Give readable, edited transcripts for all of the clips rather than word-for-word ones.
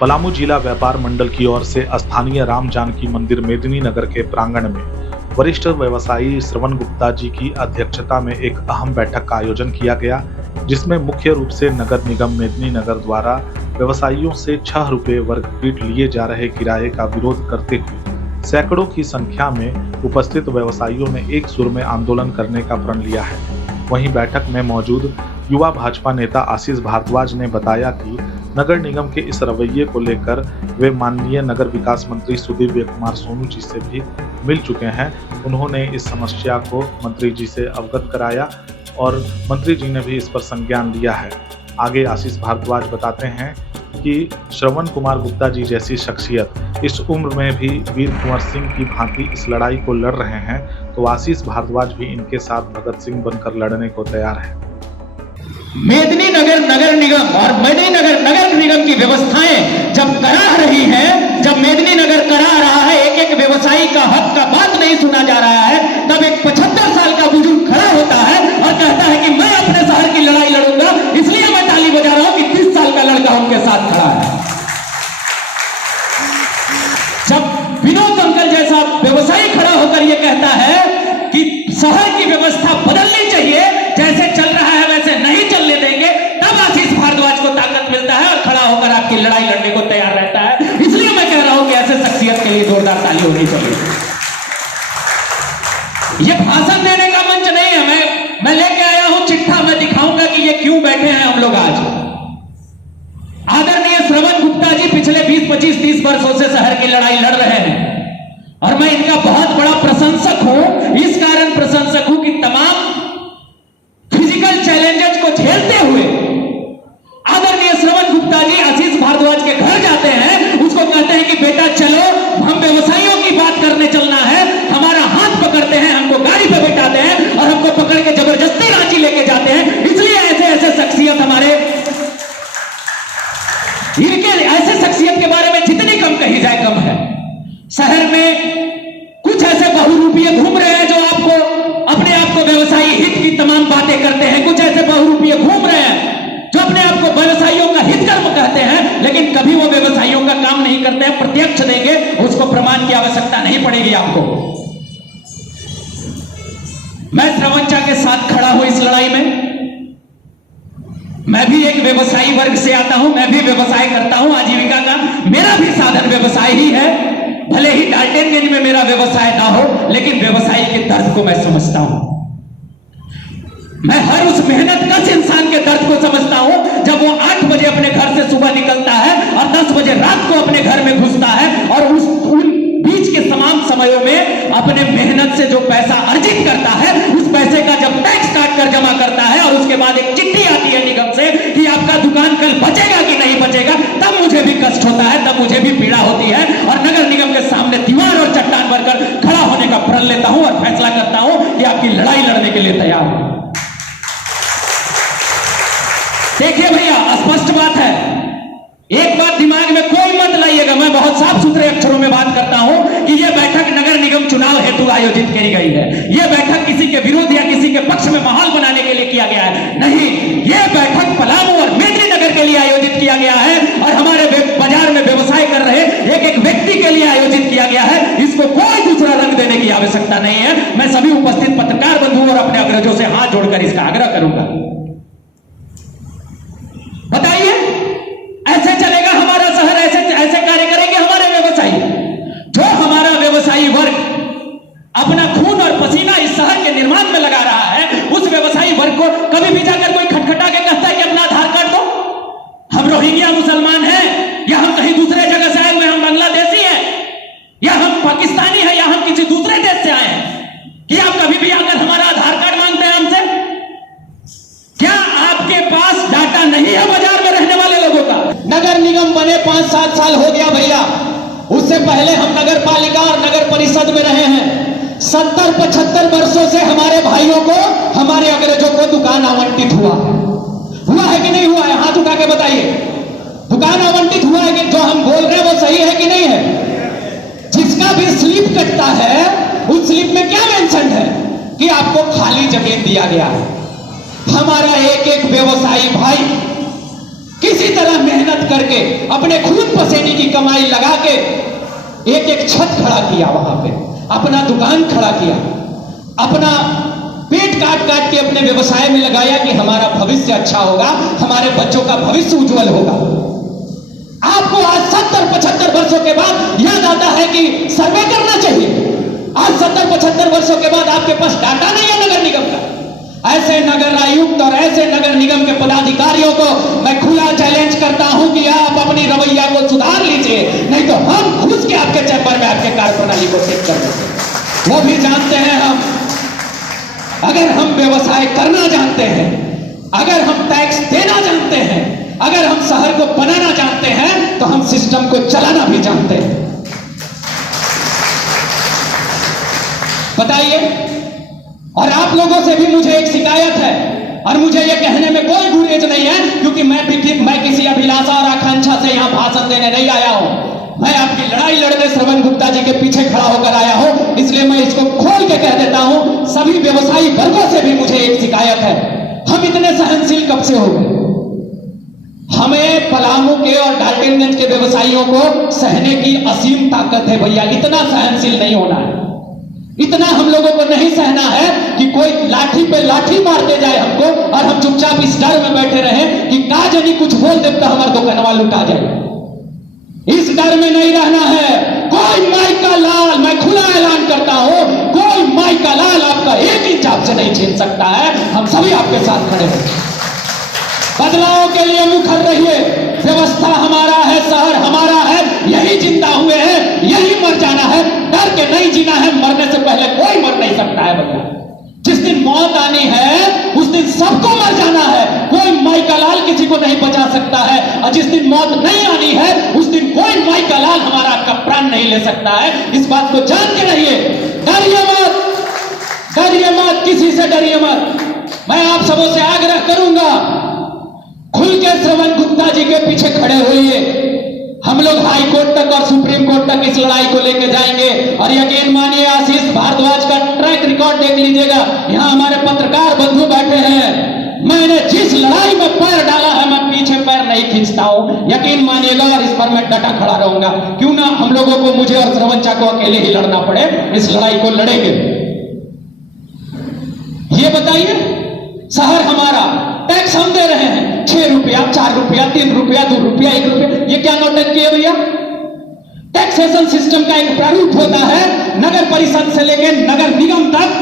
पलामू जिला व्यापार मंडल की ओर से स्थानीय राम जानकी मंदिर मेदिनी नगर के प्रांगण में वरिष्ठ व्यवसायी श्रवण गुप्ता जी की अध्यक्षता में एक अहम बैठक का आयोजन किया गया, जिसमें मुख्य रूप से नगर निगम मेदिनी नगर द्वारा व्यवसायियों से 6 रुपये वर्ग फीट लिए जा रहे किराए का विरोध करते हुए सैकड़ों की संख्या में उपस्थित व्यवसायियों ने एक सुर में आंदोलन करने का प्रण लिया है। वहीं बैठक में मौजूद युवा भाजपा नेता आशीष भारद्वाज ने बताया कि नगर निगम के इस रवैये को लेकर वे माननीय नगर विकास मंत्री सुदीव्य कुमार सोनू जी से भी मिल चुके हैं। उन्होंने इस समस्या को मंत्री जी से अवगत कराया और मंत्री जी ने भी इस पर संज्ञान लिया है। आगे आशीष भारद्वाज बताते हैं कि श्रवण कुमार गुप्ता जी जैसी शख्सियत इस उम्र में भी वीर कुंवर सिंह की भांति इस लड़ाई को लड़ रहे हैं, तो आशीष भारद्वाज भी इनके साथ भगत सिंह बनकर लड़ने को तैयार है। मेदिनी नगर नगर निगम और मेदिनी नगर नगर निगम की व्यवस्थाएं जब करा रही हैं, जब मेदिनी नगर करा रहा है, एक एक व्यवसायी का हक का बात नहीं सुना जा रहा है, तब एक 75 साल का बुजुर्ग खड़ा होता है और कहता है कि मैं अपने शहर की लड़ाई लड़ूंगा, इसलिए मैं ताली बजा रहा हूं कि 30 साल का लड़का उनके साथ खड़ा है। जब विनोद अंकल जैसा व्यवसायी खड़ा होकर यह कहता है कि शहर की व्यवस्था बदलनी चाहिए, जैसे चल रहा है वैसे नहीं चलने देंगे, तब आशीष भारद्वाज को ताकत मिलता है और खड़ा होकर आपकी लड़ाई लड़ने को तैयार रहता है। इसलिए मैं कह रहा हूं कि ऐसे शख्सियत के लिए जोरदार ताली होनी चाहिए। यह भाषण देने का मंच नहीं है। मैं लेके आया हूं चिट्ठा, मैं दिखाऊंगा कि ये क्यों बैठे हैं हम लोग आज। आदरणीय श्रवण गुप्ता जी पिछले 20, 25, 30 वर्षों से शहर की लड़ाई लड़ रहे हैं और मैं इनका बहुत बड़ा प्रशंसक हूं। इस कारण प्रशंसक हूं कि तमाम फिजिकल चैलेंजेस को झेलते हुए आदरणीय श्रवण गुप्ता जी आशीष भारद्वाज के घर जाते हैं, उसको कहते हैं कि बेटा चलो, हम व्यवसायियों की बात करने चलना है। हमारा हाथ पकड़ते हैं, हमको गाड़ी पे बैठाते हैं और हमको पकड़ के जबरदस्ती रांची लेके जाते हैं। इसलिए ऐसे ऐसे शख्सियत हमारे, इनके ऐसे शख्सियत के बारे में जितनी कम कही जाए कम है। शहर में कुछ ऐसे बहुरूपीय घूम रहे हैं जो आपको अपने आप को व्यवसायी हित की तमाम बातें करते हैं। कुछ ऐसे बहुरूपीय घूम रहे हैं जो अपने आप को व्यवसायियों का हितकर्म कहते हैं, लेकिन कभी वो व्यवसायियों का काम नहीं करते हैं। प्रत्यक्ष देंगे, उसको प्रमाण की आवश्यकता नहीं पड़ेगी आपको। मैं श्रवणचा के साथ खड़ा हूं इस लड़ाई में। मैं भी एक व्यवसायी वर्ग से आता हूं, मैं भी व्यवसाय करता हूं, आजीविका का मेरा भी साधन व्यवसाय ही है। भले ही डाल्टनगंज में मेरा व्यवसाय ना हो, लेकिन व्यवसायी के दर्द को मैं समझता हूं। मैं हर उस मेहनत कश इंसान के दर्द को समझता हूं जब वो 8 बजे अपने घर से सुबह निकलता है और 10 बजे रात को अपने घर में घुसता है और उन बीच के तमाम समयों में अपने मेहनत से जो पैसा अर्जित करता है, उस पैसे का जब टैक्स काट कर जमा करता है और उसके बाद एक चिट्ठी आती है निगम से कि आपका दुकान कल बचेगा कि नहीं बचेगा, तब मुझे भी कष्ट होता है, तब मुझे भी पीड़ा होती है और नगर निगम के सामने दीवार और चट्टान बनकर खड़ा होने का प्रण लेता हूं और फैसला करता हूं कि आपकी लड़ाई लड़ने के लिए तैयार हूं। देखिए भैया, स्पष्ट बात है, एक बात दिमाग में कोई मत लाइएगा, मैं बहुत साफ सुथरे अक्षरों में बात करता हूं कि यह बैठक नगर निगम चुनाव हेतु आयोजित की गई है। यह बैठक किसी के विरोध या किसी के पक्ष में माहौल बनाने के लिए किया गया है, नहीं। यह बैठक पलामू और मेदिनी नगर के लिए आयोजित किया गया है और हमारे बाजार में व्यवसाय कर रहे एक एक व्यक्ति के लिए आयोजित किया गया है। इसको कोई दूसरा रंग देने की आवश्यकता नहीं है। मैं सभी उपस्थित पत्रकार बंधुओं और अपने अग्रजों से हाथ जोड़कर इसका आग्रह करूंगा, बताइए ऐसे चलेगा हमारा शहर? ऐसे कार्य करेंगे हमारे व्यवसायी? जो हमारा व्यवसायी वर्ग अपना खून और पसीना इस शहर के निर्माण में लगा रहा है, उस व्यवसायी वर्ग को कभी भी जाकर कोई खटखटा के कहता है कि अपना आधार कार्ड दो, हम रोहिंग्या मुसलमान हैं या हम कहीं दूसरे जगह से आए हुए, हम बांग्लादेशी हैं या हम पाकिस्तानी हैं या हम किसी दूसरे देश से आए हैं, कि आप कभी भी आकर हमारा आधार कार्ड मांगते हैं हमसे? क्या आपके पास डाटा नहीं है बाजार में रहने वाले लोगों का? नगर निगम बने 5-7 साल हो गया भैया, उससे पहले हम नगर पालिका और नगर परिषद में रहे हैं। 70-75 वर्षों से हमारे भाइयों को, हमारे अग्रजों को दुकान आवंटित हुआ है कि नहीं हुआ है? हाथ उठा के बताइए, दुकान आवंटित हुआ है कि जो हम बोल रहे हैं वो सही है कि नहीं है? जिसका भी स्लिप कटता है, उस स्लिप में क्या मेंशन है कि आपको खाली जमीन दिया गया है। हमारा एक एक व्यवसायी भाई किसी तरह मेहनत करके अपने खून पसीने की कमाई लगा के एक एक छत खड़ा किया, वहां पे अपना दुकान खड़ा किया, अपना पेट काट काट के अपने व्यवसाय में लगाया कि हमारा भविष्य अच्छा होगा, हमारे बच्चों का भविष्य उज्जवल होगा। आपको आज 70-75 वर्षों के बाद याद आता है कि सर्वे करना चाहिए। आज 70-75 वर्षों के बाद आपके पास डाटा नहीं है नगर निगम का। ऐसे नगर आयुक्त और ऐसे नगर निगम के पदाधिकारियों को मैं खुला चैलेंज करता हूं कि आप अपनी रवैया को सुधार लीजिए, नहीं तो हम घुस के आपके चैम्बर में आपके कार्यप्रणाली को चेक कर देंगे। वो भी जानते हैं हम, अगर हम व्यवसाय करना जानते हैं, अगर हम टैक्स देना जानते हैं, अगर हम शहर को बनाना जानते हैं, तो हम सिस्टम को चलाना भी जानते हैं। बताइए। और आप लोगों से भी मुझे एक शिकायत है, और मुझे यह कहने में कोई गुरेज नहीं है, क्योंकि मैं किसी अभिलाषा और आकांक्षा से यहां भाषण देने नहीं आया हूं। मैं आपकी लड़ाई लड़ने श्रवण गुप्ता जी के पीछे खड़ा होकर आया हूं, इसलिए मैं इसको खोल के कह देता हूं। सभी व्यवसायी वर्गों से भी मुझे एक शिकायत है, हम इतने सहनशील कब से हो गए? हमें पलामू के और डाल्टनगंज के व्यवसायियों को सहने की असीम ताकत है भैया, इतना सहनशील नहीं होना है। इतना हम लोगों को नहीं सहना है कि कोई लाठी पे लाठी मारते जाए हमको, और हम चुपचाप इस डर में बैठे रहें कि काजनी कुछ बोल दे तो हमारा दुकानवा लुटा जाए। इस डर में नहीं रहना है। कोई माई का लाल, मैं खुला ऐलान करता हूं, कोई माई का लाल आपका 1 इंच आपसे नहीं छीन सकता है। हम सभी आपके साथ खड़े हैं। बदलाव के लिए मुखर रहिए। व्यवस्था हमारा है, शहर हमारा है, यही जिंदा हुए हैं, यही मर जाना है। डर के नहीं जीना है, मरने से पहले कोई मर नहीं सकता है भैया। जिस दिन मौत आनी है उस दिन सबको मर जाना है, कोई माई का लाल किसी को नहीं बचा सकता है। और जिस दिन मौत नहीं आनी है उस दिन कोई माई का लाल हमारा आपका प्राण नहीं ले सकता है। इस बात को जान के रहिए। डरिए मत, डरिए मत, किसी से डरिए मत। मैं आप सबों से आग्रह करूंगा, खुल के श्रवण गुप्ता जी के पीछे खड़े होइए। हम लोग हाई कोर्ट तक और सुप्रीम कोर्ट तक इस लड़ाई को लेकर जाएंगे। और यकीन मानिए, आशीष भारद्वाज का ट्रैक रिकॉर्ड देख लीजिएगा। यहां हमारे पत्रकार बंधु बैठे हैं। मैंने जिस लड़ाई में पैर डाला है, मैं पीछे पैर नहीं खींचता हूं, यकीन मानिएगा। और इस पर मैं डटा खड़ा रहूंगा। क्यों ना हम लोगों को, मुझे और श्रवण चा को अकेले ही लड़ना पड़े, इस लड़ाई को लड़ेंगे। ये बताइए, शहर हमारा, टैक्स हम दे रहे हैं 6 रुपया, 4 रुपया, 3 रुपया, 2 रुपया, 1 रुपया। ये क्या नौटंकी है भैया? टैक्सेशन सिस्टम का एक प्रारूप होता है। नगर परिषद से लेकर नगर निगम तक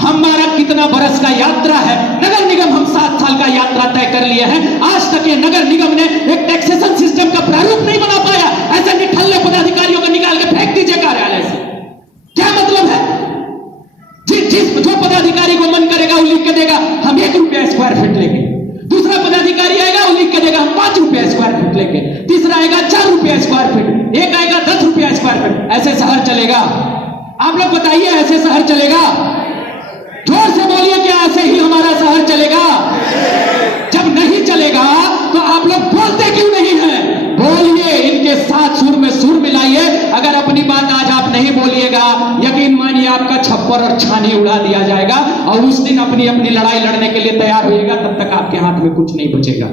हमारा कितना बरस का यात्रा है। नगर निगम हम 7 साल का यात्रा तय कर लिए हैं। आज तक ये नगर निगम ने एक टैक्सेशन सिस्टम का प्रारूप नहीं बना पाया। ऐसे निठल्ले पदाधिकारियों को निकाल के फेंक दीजिए कार्यालय से। क्या मतलब है? जो पदाधिकारी को मन करेगा वो लिख के देगा हम 1 रुपया स्क्वायर फीट लेंगे। दूसरा पदाधिकारी आएगा, वो लिख के देगा हम 5 रुपया स्क्वायर फीट लेंगे। तीसरा आएगा 4 रुपया स्क्वायर फीट, एक आएगा 10 रुपया स्क्वायर फीट। ऐसे शहर चलेगा? आप लोग बताइए, ऐसे शहर चलेगा? जोर से बोलिए, क्या ऐसे ही हमारा शहर चलेगा? जब नहीं चलेगा तो आप लोग बोलते क्यों नहीं हैं? बोलिए, इनके साथ सुर में सुर मिलाइए। अगर अपनी बात आज आप नहीं बोलिएगा, यकीन मानिए आपका छप्पर और छानी उड़ा दिया जाएगा। और उस दिन अपनी अपनी लड़ाई लड़ने के लिए तैयार होइएगा, तब तक आपके हाथ में कुछ नहीं बचेगा।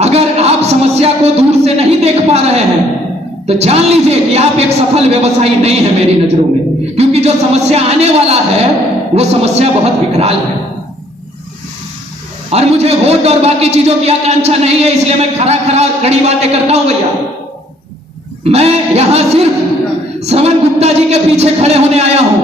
अगर आप समस्या को दूर से नहीं देख पा रहे हैं तो जान लीजिए कि आप एक सफल व्यवसायी नहीं है मेरी नजरों में। क्योंकि जो समस्या आने वाला है वो समस्या बहुत विकराल है। और मुझे वोट और बाकी चीजों की आकांक्षा नहीं है, इसलिए मैं खरा खरा और कड़ी बातें करता हूं भैया। मैं यहां सिर्फ श्रवण गुप्ता जी के पीछे खड़े होने आया हूं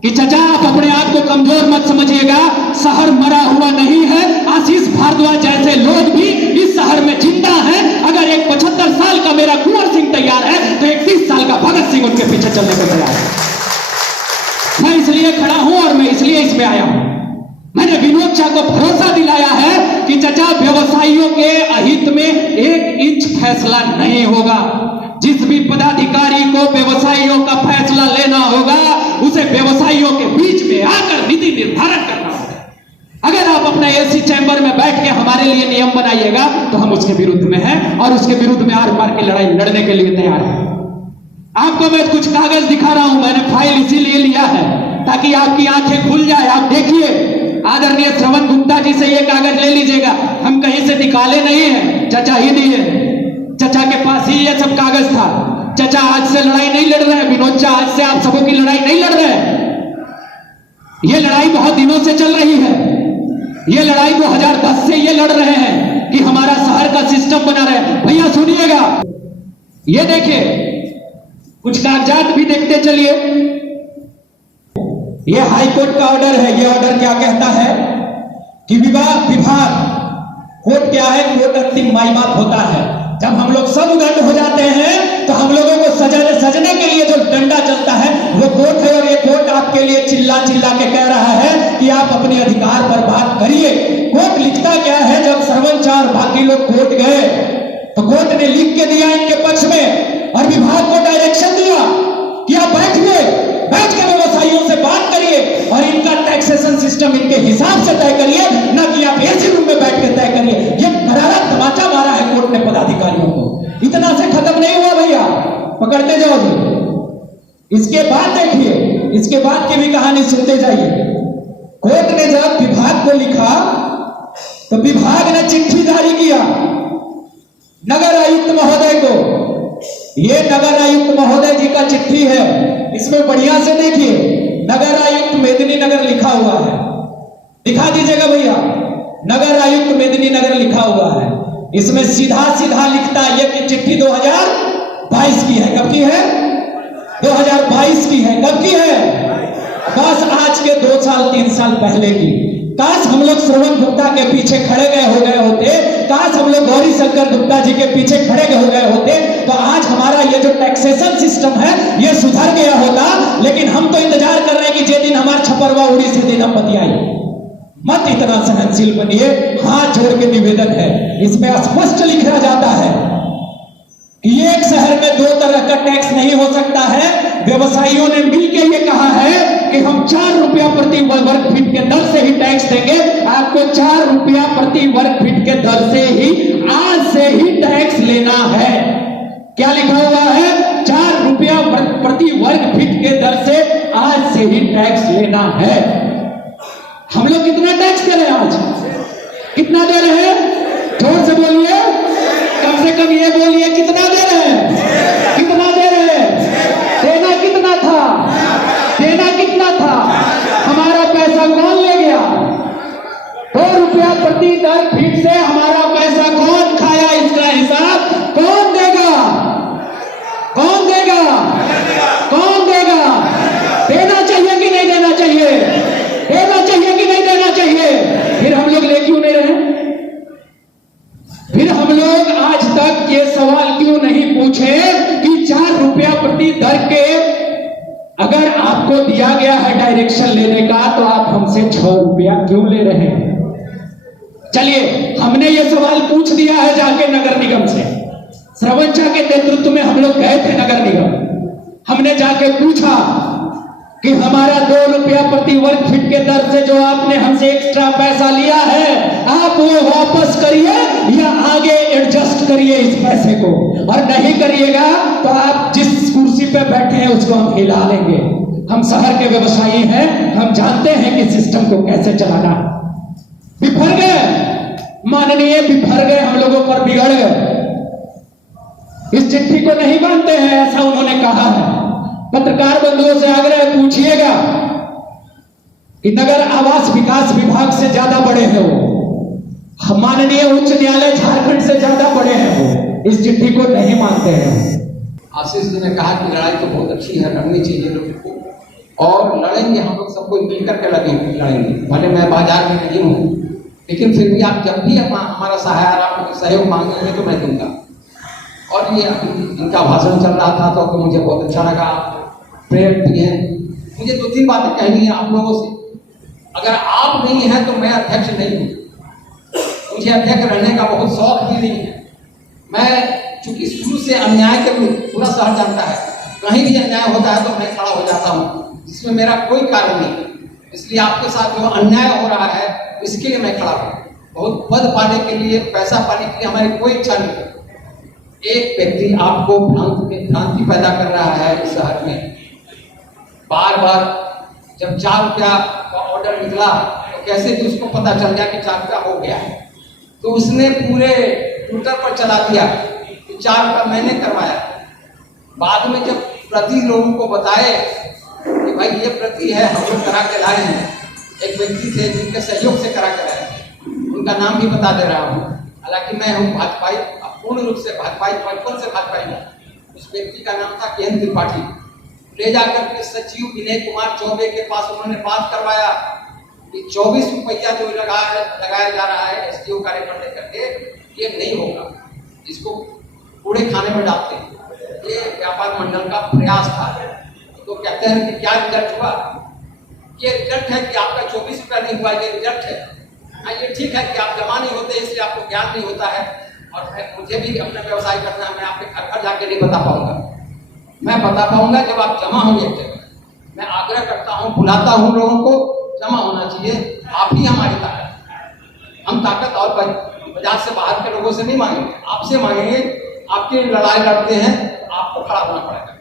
कि चाचा, आप अपने आप को कमजोर मत समझिएगा। शहर मरा हुआ नहीं है। आशीष भारद्वाज जैसे लोग भी इस शहर में जिंदा हैं। अगर एक 75 साल का मेरा कुंवर सिंह तैयार है तो एक 30 साल का भगत सिंह उनके पीछे चलने को तैयार है। मैं इसलिए खड़ा हूं और मैं इसलिए इसमें आया हूं। मैंने विनोद चा को भरोसा दिलाया है कि चाचा, व्यवसायियों के अहित में 1 इंच फैसला नहीं होगा। जिस भी पदाधिकारी को व्यवसायियों का फैसला लेना होगा उसे व्यवसायियों के बीच में आकर नीति निर्धारण करना होगा। अगर आप अपना एसी चैम्बर में बैठ के हमारे लिए नियम बनाइएगा तो हम उसके विरुद्ध में हैं और उसके विरुद्ध में आर पार की लड़ाई लड़ने के लिए तैयार हैं। आपको मैं कुछ कागज दिखा रहा हूं, मैंने फाइल इसीलिए लिया है ताकि आपकी आंखें खुल जाए। आप देखिए, आदरणीय श्रवण गुप्ता जी से ये कागज ले लीजिएगा, हम कहीं से निकाले नहीं है, चचा ही दिए, चचा के पास ही ये सब कागज था। चचा आज से लड़ाई नहीं लड़ रहे हैं, विनोद चा आज से आप सबों की लड़ाई नहीं लड़ रहे हैं। ये लड़ाई बहुत दिनों से चल रही है। ये लड़ाई 2010 से ये लड़ रहे हैं कि हमारा शहर का सिस्टम बना रहे। भैया सुनिएगा, ये देखिए कुछ कागजात भी देखते चलिए। ये हाई कोर्ट का ऑर्डर है। ये ऑर्डर क्या कहता है कि विभाग कोर्ट क्या है, कोर्ट अंतिम माईबाप होता है। जब हम लोग सब उदंड हो जाते हैं तो हम लोगों को सजने के लिए जो डंडा चलता है वो कोर्ट है। और ये कोर्ट आपके लिए चिल्ला चिल्ला के कह रहा है कि आप अपने अधिकार पर बात करिए। कोर्ट लिखता क्या है, जब सरवंच और बाकी लोग कोर्ट गए तो कोर्ट ने लिख के दिया इनके पक्ष में और विभाग को डायरेक्शन दिया कि आप बैठ के व्यवसायियों से बात करिए और इनका टैक्सेशन सिस्टम इनके हिसाब से तय करिए, ना कि आप एसी रूम में बैठ के तय करिए। ये करारा तमाचा मारा है कोर्ट ने पदाधिकारियों को। इतना से खत्म नहीं हुआ भैया, पकड़ते जाओ जी। इसके बाद देखिए, इसके बाद की भी कहानी सुनते जाइए। कोर्ट ने जब विभाग को लिखा तो विभाग ने चिट्ठी जारी किया नगर आयुक्त महोदय को। ये नगर आयुक्त महोदय जी का चिट्ठी है। इसमें बढ़िया से देखिए, नगर आयुक्त मेदिनी नगर लिखा हुआ है। दिखा दीजिएगा भैया, नगर आयुक्त मेदिनी नगर लिखा हुआ है। इसमें सीधा सीधा लिखता है ये कि चिट्ठी 2022 की है। कब की है? 2022 की है। कब की है? बस आज के 2 साल 3 साल पहले की। काश हम लोग श्रवण गुप्ता के पीछे खड़े हो गए होते, काश हम लोग गौरी शंकर गुप्ता जी के पीछे खड़े हो गए होते तो आज हमारा ये जो टैक्सेशन सिस्टम है ये सुधर गया होता। लेकिन हम तो इंतजार कर रहे हैं कि जे दिन हमारा छपरवा उड़ी से दिन हम बतियाई। मत इतना सहनशील बनिए, हाथ जोड़ के निवेदन है। इसमें स्पष्ट लिखा जाता है कि एक शहर में 2 तरह का टैक्स नहीं हो सकता है। व्यवसायियों ने मिलकर ये कहा है कि हम 4 रुपया प्रति वर्ग फीट के दर से ही टैक्स देंगे। आपको 4 रुपया प्रति वर्ग फीट के दर से ही आज से ही टैक्स लेना है। क्या लिखा हुआ है? 4 रुपया प्रति वर्ग फीट के दर से आज से ही टैक्स लेना है। हम लोग कितना टैक्स दे रहे हैं आज? कितना दे रहे हैं? जोर से बोलिए, कम से कम ये बोलिए कितना दे रहे हैं? कितना दे रहे हैं? देना कितना था? देना कितना था? हमारा पैसा कौन ले गया? 2 रुपया प्रति दर फीट से हमारा पैसा कौन खाया? इसका हिसाब कौन देगा? कौन देगा? कौन देगा? देना चाहिए कि नहीं देना चाहिए? देना चाहिए कि नहीं देना चाहिए? फिर हम लोग ले क्यों नहीं रहे? फिर हम लोग आज तक ये सवाल क्यों नहीं पूछे कि 4 रुपया प्रति दर के अगर आपको दिया गया है डायरेक्शन लेने का तो आप हमसे 6 रुपया क्यों ले रहे हैं? चलिए, हमने ये सवाल पूछ दिया है जाके नगर निगम से। श्रवंचा के नेतृत्व में हम लोग गए थे नगर निगम। हमने जाके पूछा कि हमारा 2 रुपया प्रति वर्ग फीट के दर से जो आपने हमसे एक्स्ट्रा पैसा लिया है आप वो वापस करिए या आगे एडजस्ट करिए इस पैसे को, और नहीं करिएगा तो आप जिस कुर्सी पे बैठे हैं उसको हम हिला लेंगे। हम शहर के व्यवसायी हैं, हम जानते हैं कि सिस्टम को कैसे चलाना। बिफर गए, माननीय बिफर गए, हम लोगों पर बिगड़ गए। इस चिट्ठी को नहीं मानते हैं ऐसा उन्होंने कहा है। पत्रकार बंधुओं से आग्रह पूछिएगा कि नगर आवास विकास विभाग से ज्यादा बड़े हैं वो, माननीय उच्च न्यायालय झारखंड से ज्यादा बड़े हैं वो, इस चिट्ठी को नहीं मानते हैं। आशीष जी ने कहा कि लड़ाई तो बहुत अच्छी है, लड़नी चाहिए लोगों को, और लड़ेंगे हम लोग सबको मिलकर के लड़ेंगे। भले मैं बाजार में नहीं हूँ, लेकिन फिर भी आप जब भी हमारा सहयोग मांगेंगे तो मैं दूंगा। और ये इनका भाषण चल रहा था तो मुझे बहुत अच्छा लगा, प्रेरित भी है। मुझे 2-3 बातें कहनी है आप लोगों से। अगर आप नहीं हैं तो मैं अध्यक्ष नहीं हूँ, मुझे अध्यक्ष रहने का बहुत शौक भी नहीं है। मैं चूंकि शुरू से अन्याय के पूरा शहर जानता है, कहीं भी अन्याय होता है तो मैं खड़ा हो जाता हूँ, जिसमें मेरा कोई कारण नहीं। इसलिए आपके साथ जो अन्याय हो रहा है इसके लिए मैं खड़ा हूँ। बहुत पद पाने के लिए, पैसा पाने के लिए हमारी कोई इच्छा नहीं। एक व्यक्ति आपको भ्रांति पैदा कर रहा है इस शहर में। बार बार जब 4 रुपया का ऑर्डर निकला तो कैसे भी उसको पता चल गया कि 4 रुपया हो गया है, तो उसने पूरे ट्विटर पर चला दिया कि 4 रुपया मैंने करवाया। बाद में जब प्रति लोगों को बताए कि भाई ये प्रति है, हम लोग करा के लाए हैं, एक व्यक्ति थे जिनके सहयोग से करा के लाए थे, उनका नाम भी बता दे रहा हूँ, हालांकि मैं हूँ भाजपाई, पूर्ण रूप से भाजपाई, बचपन से भाजपाई हूँ। उस व्यक्ति का नाम था केएन त्रिपाठी। ले जाकर के सचिव विनय कुमार चौबे के पास उन्होंने बात करवाया कि 24 रुपया जो लगाया जा रहा है एसडीओ कार्य पर लेकर के, ये नहीं होगा, इसको कूड़े खाने में डालते हैं। ये व्यापार मंडल का प्रयास था। तो कहते हैं कि क्या रिजल्ट हुआ? ये रिजल्ट है कि आपका 24 रुपया नहीं हुआ, ये रिजल्ट है। हाँ, ये ठीक है कि आप जमा नहीं होते इसलिए आपको ज्ञान नहीं होता है, और मुझे भी अपना व्यवसाय करना है, मैं आपके घर घर जाके नहीं बता पाऊंगा। मैं बता पाऊंगा जब आप जमा होंगे एक जगह। मैं आग्रह करता हूँ, बुलाता हूँ लोगों को, जमा होना चाहिए। आप ही हमारी ताकत है। हम ताकत और बाजार से बाहर के लोगों से नहीं मांगेंगे, आपसे मांगेंगे। आपकी लड़ाई लड़ते हैं, आपको खड़ा होना पड़ेगा।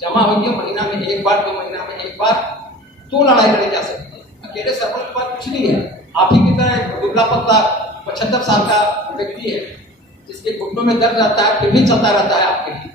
जमा होगी महीना में एक बार, 2 महीना में एक बार, तो लड़ाई लड़ी जा सकती है। अकेले सरपंच के पास कुछ नहीं है। आप ही की तरह दुबला पतला 75 साल का व्यक्ति है जिसके घुटनों में दर्द रहता है, फिर भी चलता रहता है आपके लिए।